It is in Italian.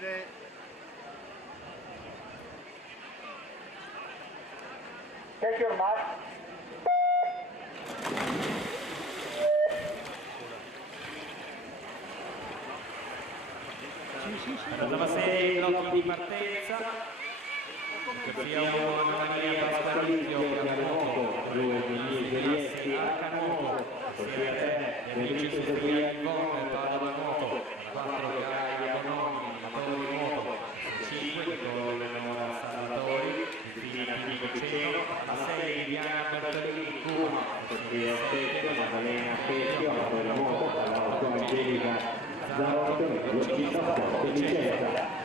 partire. Take your mark. Dalla serie blocchi di partenza, Garcia 1, Anna Maria Pasqualino, Pianonuovo, 2 Migliesi Arcanuovo, Garcia 3, Beatrice Sofia Ivone, Padova Nuoto, 4 Gaia Bonomi, Matori Nuoto, 5 Nicola Salvatori, Infine Coceno, alla 6 Viviana Bertolini, Cuma, 7 Maddalena Pesio, Matori Nuoto, alla 8 Angelica Zarotto, velocità forte Vicenza.